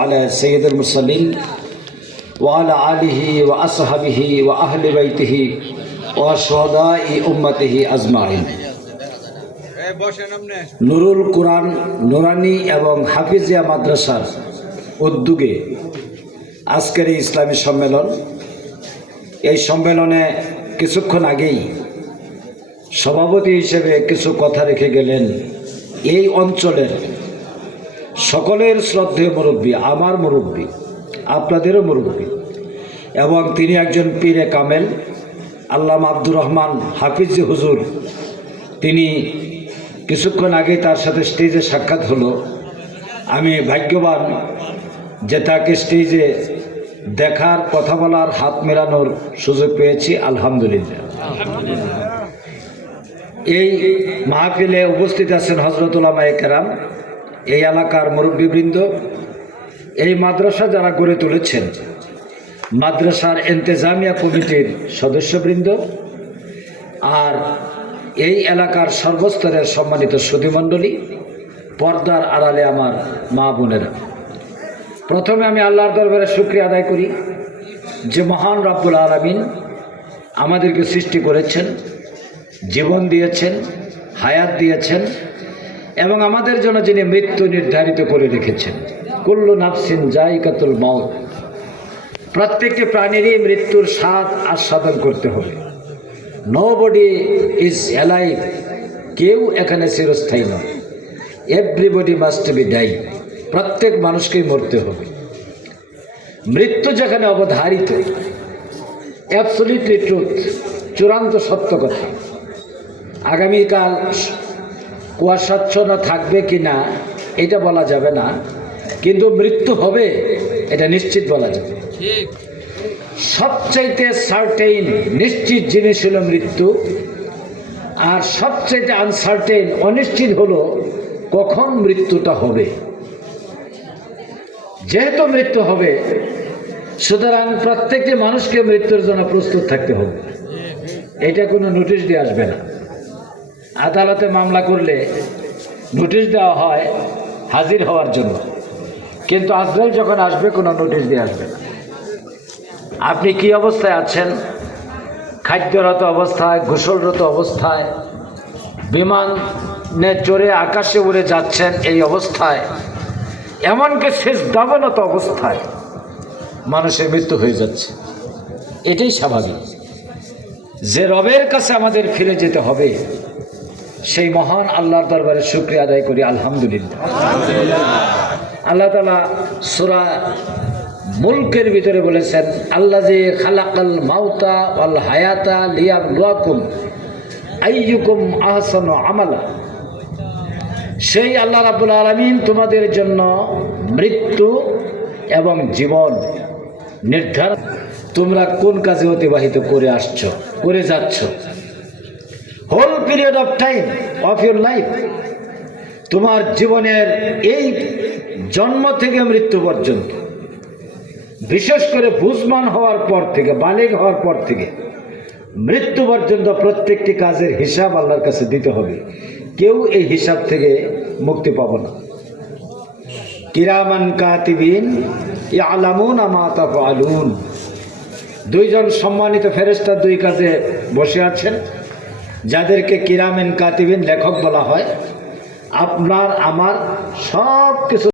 على سيد المرسلين وعلى آله وأصحابه وأهل بيته وشهداء أمته أجمعين। নুরুল কুরআন নুরানি এবং হাফিজিয়া মাদ্রাসার উদ্যোগে আজকের এই ইসলামী সম্মেলন, এই সম্মেলনে কিছুক্ষণ আগেই সভাপতি হিসেবে কিছু কথা রেখে গেলেন এই অঞ্চলের সকলের শ্রদ্ধেয় মুরব্বী, আমার মুরব্বী, আপনাদেরও মুরব্বী, এবং তিনি একজন পীরে কামেল আল্লামা আব্দুর রহমান হাফিজি হুজুর। তিনি কিছুক্ষণ আগেই তার সাথে স্টেজে সাক্ষাৎ হলো। আমি ভাগ্যবান যে তাকে স্টেজে দেখার, কথা বলার, হাত মেলানোর সুযোগ পেয়েছি, আলহামদুলিল্লাহ। এই মাহফিলে উপস্থিত আছেন হযরত উলামায়ে কেরাম, এই এলাকার মুরব্বীবৃন্দ, এই মাদ্রাসা যারা গড়ে তুলেছেন, মাদ্রাসার ইন্তেজামিয়া কমিটির সদস্যবৃন্দ, আর এই এলাকার সর্বস্তরের সম্মানিত সুধীমণ্ডলী, পর্দার আড়ালে আমার মা বোনেরা। প্রথমে আমি আল্লাহর দরবারে শুকরিয়া আদায় করি যে মহান রব্বুল আলামিন আমাদেরকে সৃষ্টি করেছেন, জীবন দিয়েছেন, হায়াত দিয়েছেন, এবং আমাদের জন্য যিনি মৃত্যু নির্ধারিত করে রেখেছেন। কুল্লু নাফসিন যায়িকাতুল মাউত, প্রত্যেকটি প্রাণীরই মৃত্যুর স্বাদ আস্বাদন করতে হবে। নোবডি ইজ অ্যালাইভ, কেউ এখানে চিরস্থায়ী নয়। এভরিবডি মাস্ট বি ডাই, প্রত্যেক মানুষকেই মরতে হবে। মৃত্যু যেখানে অবধারিত, অ্যাবসলিউটলি ট্রুথ, চূড়ান্ত সত্য কথা। আগামীকাল কুয়াশাচ্ছন্ন থাকবে কি না এটা বলা যাবে না, কিন্তু মৃত্যু হবে এটা নিশ্চিত বলা যাবে। সবচাইতে সার্টেইন, নিশ্চিত জিনিস হলো মৃত্যু, আর সবচাইতে আনসার্টেইন, অনিশ্চিত হলো কখন মৃত্যুটা হবে। যেহেতু মৃত্যু হবে, সুতরাং প্রত্যেকটি মানুষকে মৃত্যুর জন্য প্রস্তুত থাকতে হবে। এটা কোনো নোটিশ দিয়ে আসবে না। আদালতে মামলা করলে নোটিশ দেওয়া হয় হাজির হওয়ার জন্য, কিন্তু আজরাইল যখন আসবে কোনো নোটিশ দিয়ে আসবে না। আপনি কি অবস্থায় আছেন, খাদ্যরত অবস্থায়, গোসলরত অবস্থায়, বিমানে চড়ে আকাশে উড়ে যাচ্ছেন, এই অবস্থায়, এমনকি সিজদাবনত অবস্থায় মানুষের মৃত্যু হয়ে যাচ্ছে। এটাই স্বাভাবিক। যে রবের কাছে আমাদের ফিরে যেতে হবে, সেই মহান আল্লাহর দরবারে শুকরিয়া আদায় করি, আলহামদুলিল্লাহ। আল্লাহ তাআলা সূরা মুলকের ভিতরে বলেছেন, আল্লাযী খালাকাল মাউতা ওয়াল হায়াতা লিয়াবলুয়াকুম আইয়ুকুম আহসানু আমালা। সেই আল্লাহ রাব্বুল আলামিন তোমাদের জন্য মৃত্যু এবং জীবন নির্ধারণ, তোমরা কোন কাজে অতিবাহিত করে যাচ্ছ। Whole period of time of your life, তোমার জীবনের এই জন্ম থেকে মৃত্যু পর্যন্ত, বিশেষ করে বুঝমান হওয়ার পর থেকে, বালিগ হওয়ার পর থেকে মৃত্যু পর্যন্ত প্রত্যেকটি কাজের হিসাব আল্লাহর কাছে দিতে হবে। কেউ এই হিসাব থেকে মুক্তি পাবো না। কিরামান কাতিবিন ইয়ালামুনা মা তাফআলুন, দুইজন সম্মানিত ফেরেশতা দুই কাজে বসে আছেন, যাদেরকে কিরামান কাতিবিন, লেখক বলা হয়। আপনার আমার সব কিছু